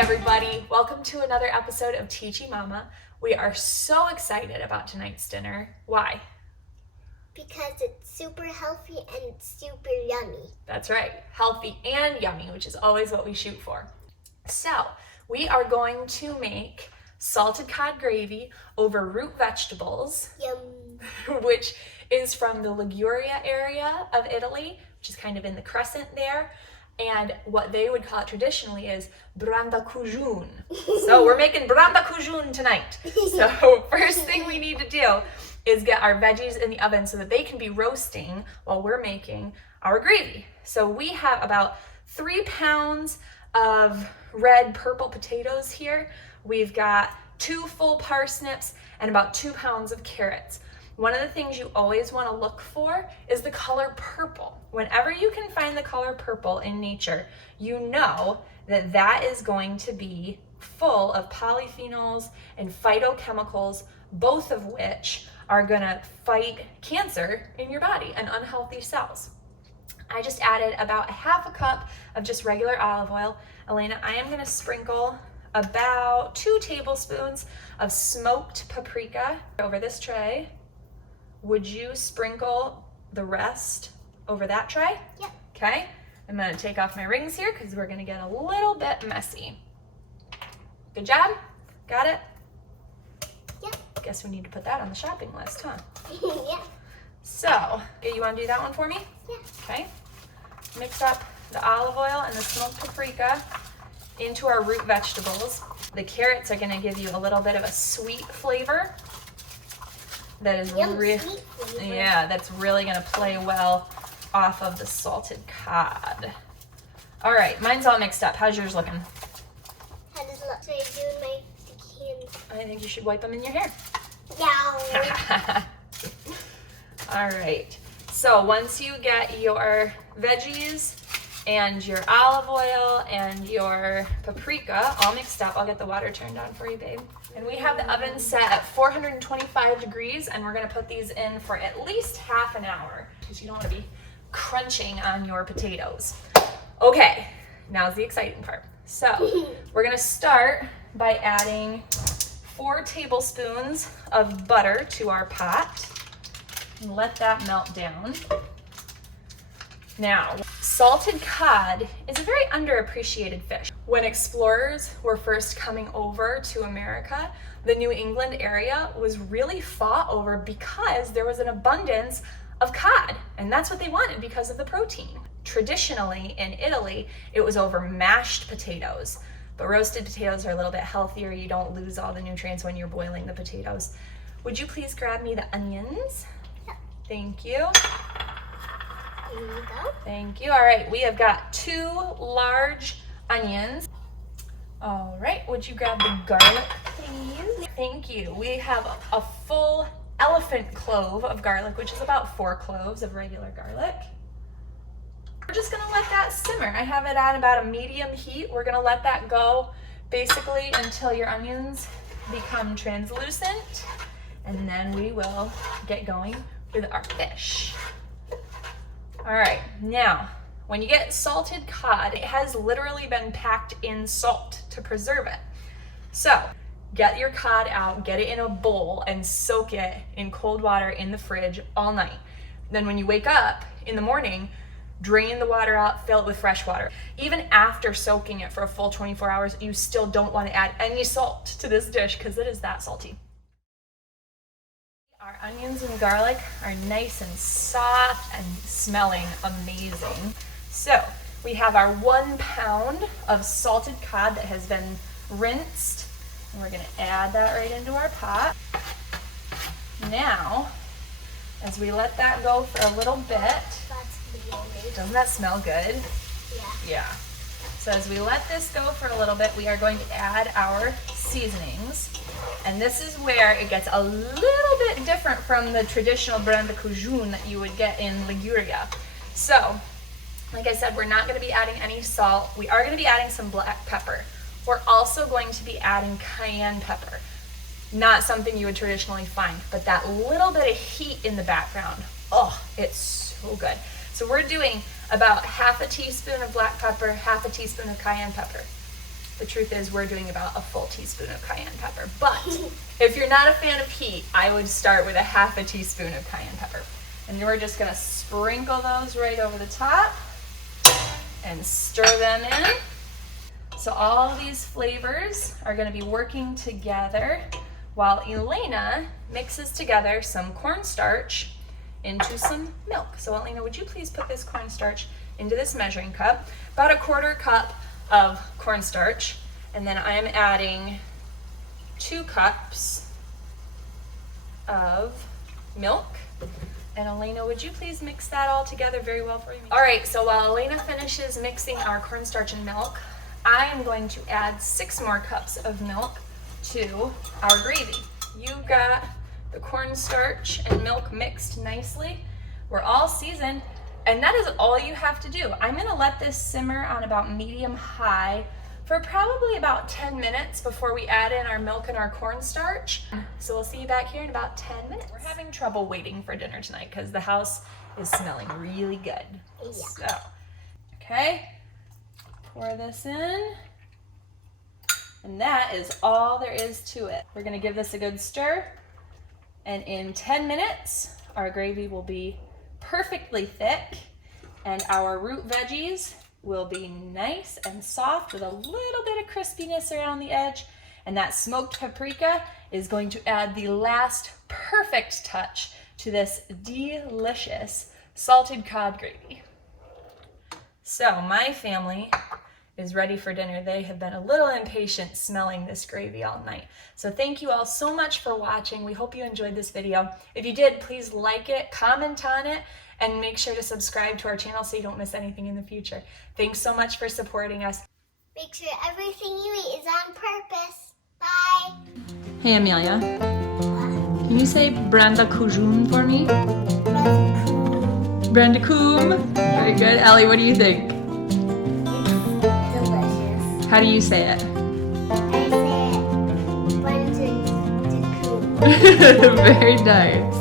everybody, welcome to another episode of Teachy Mama. We are so excited about tonight's dinner. Why? Because it's super healthy and it's super yummy. That's right, healthy and yummy, which is always what we shoot for. So, we are going to make salted cod gravy over root vegetables, Yum. which is from the Liguria area of Italy, which is kind of in the crescent there. And what they would call it traditionally is brandacujon. So we're making brandacujon tonight. So first thing we need to do is get our veggies in the oven so that they can be roasting while we're making our gravy. So we have about 3 pounds of red purple potatoes here. We've got 2 full parsnips and about 2 pounds of carrots. One of the things you always want to look for is the color purple. Whenever you can find the color purple in nature, you know that that is going to be full of polyphenols and phytochemicals, both of which are going to fight cancer in your body and unhealthy cells. I just added about ½ a cup of just regular olive oil. Elena, I am going to sprinkle about 2 tablespoons of smoked paprika over this tray. Would you sprinkle the rest over that tray? Yep. Okay, I'm gonna take off my rings here because we're gonna get a little bit messy. Good job? Got it? Yep. Guess we need to put that on the shopping list, huh? Yeah. So, you wanna do that one for me? Yeah. Okay. Mix up the olive oil and the smoked paprika into our root vegetables. The carrots are gonna give you a little bit of a sweet flavor. That is that's really gonna play well off of the salted cod. All right, mine's all mixed up. How's yours looking? How does it look? So you're doing my sticky hands. I think you should wipe them in your hair. No. All right, so once you get your veggies and your olive oil and your paprika all mixed up, I'll get the water turned on for you, babe. And we have the oven set at 425 degrees, and we're gonna put these in for at least ½ an hour because you don't wanna be crunching on your potatoes. Okay, now's the exciting part. So we're gonna start by adding 4 tablespoons of butter to our pot and let that melt down. Now, salted cod is a very underappreciated fish. When explorers were first coming over to America, the New England area was really fought over because there was an abundance of cod, and that's what they wanted because of the protein. Traditionally, in Italy, it was over mashed potatoes, but roasted potatoes are a little bit healthier. You don't lose all the nutrients when you're boiling the potatoes. Would you please grab me the onions? Yeah. Thank you. Here you go. Thank you. All right, we have got 2 large onions. All right, would you grab the garlic, please? Thank you. We have a full elephant clove of garlic, which is about 4 cloves of regular garlic. We're just gonna let that simmer. I have it on about a medium heat. We're gonna let that go basically until your onions become translucent, and then we will get going with our fish. All right, now, when you get salted cod, it has literally been packed in salt to preserve it. So, get your cod out, get it in a bowl, and soak it in cold water in the fridge all night. Then when you wake up in the morning, drain the water out, fill it with fresh water. Even after soaking it for a full 24 hours, you still don't want to add any salt to this dish because it is that salty. Our onions and garlic are nice and soft and smelling amazing. So we have our 1 pound of salted cod that has been rinsed, and we're gonna add that right into our pot. Now, as we let that go for a little bit, doesn't that smell good? Yeah. Yeah. So as we let this go for a little bit, we are going to add our seasonings. And this is where it gets a little bit different from the traditional brandacujon that you would get in Liguria. So, like I said, we're not going to be adding any salt. We are going to be adding some black pepper. We're also going to be adding cayenne pepper. Not something you would traditionally find, but that little bit of heat in the background, oh, it's so good. So we're doing about ½ a teaspoon of black pepper, ½ a teaspoon of cayenne pepper. The truth is we're doing about a full teaspoon of cayenne pepper. But if you're not a fan of heat, I would start with a half a teaspoon of cayenne pepper. And we're just gonna sprinkle those right over the top and stir them in. So all of these flavors are gonna be working together while Elena mixes together some cornstarch into some milk. So Elena, would you please put this cornstarch into this measuring cup? About a 1/4 cup of cornstarch, and then I'm adding 2 cups of milk. And Elena, would you please mix that all together very well for me? All right, so while Elena finishes mixing our cornstarch and milk, I am going to add 6 more cups of milk to our gravy. You've got the cornstarch and milk mixed nicely. We're all seasoned, and that is all you have to do. I'm gonna let this simmer on about medium-high for probably about 10 minutes before we add in our milk and our cornstarch. So we'll see you back here in about 10 minutes. We're having trouble waiting for dinner tonight because the house is smelling really good. Yeah. So, okay, pour this in. And that is all there is to it. We're gonna give this a good stir. And in 10 minutes, our gravy will be perfectly thick and our root veggies will be nice and soft with a little bit of crispiness around the edge. And that smoked paprika is going to add the last perfect touch to this delicious salted cod gravy. So my family is ready for dinner. They have been a little impatient smelling this gravy all night. So thank you all so much for watching. We hope you enjoyed this video. If you did, please like it, comment on it, and make sure to subscribe to our channel so you don't miss anything in the future. Thanks so much for supporting us. Make sure everything you eat is on purpose. Bye. Hey Amelia, can you say Branda Kujun for me? Branda Koom. Very good. Ellie, what do you think? Delicious. How do you say it? I say it. Very nice.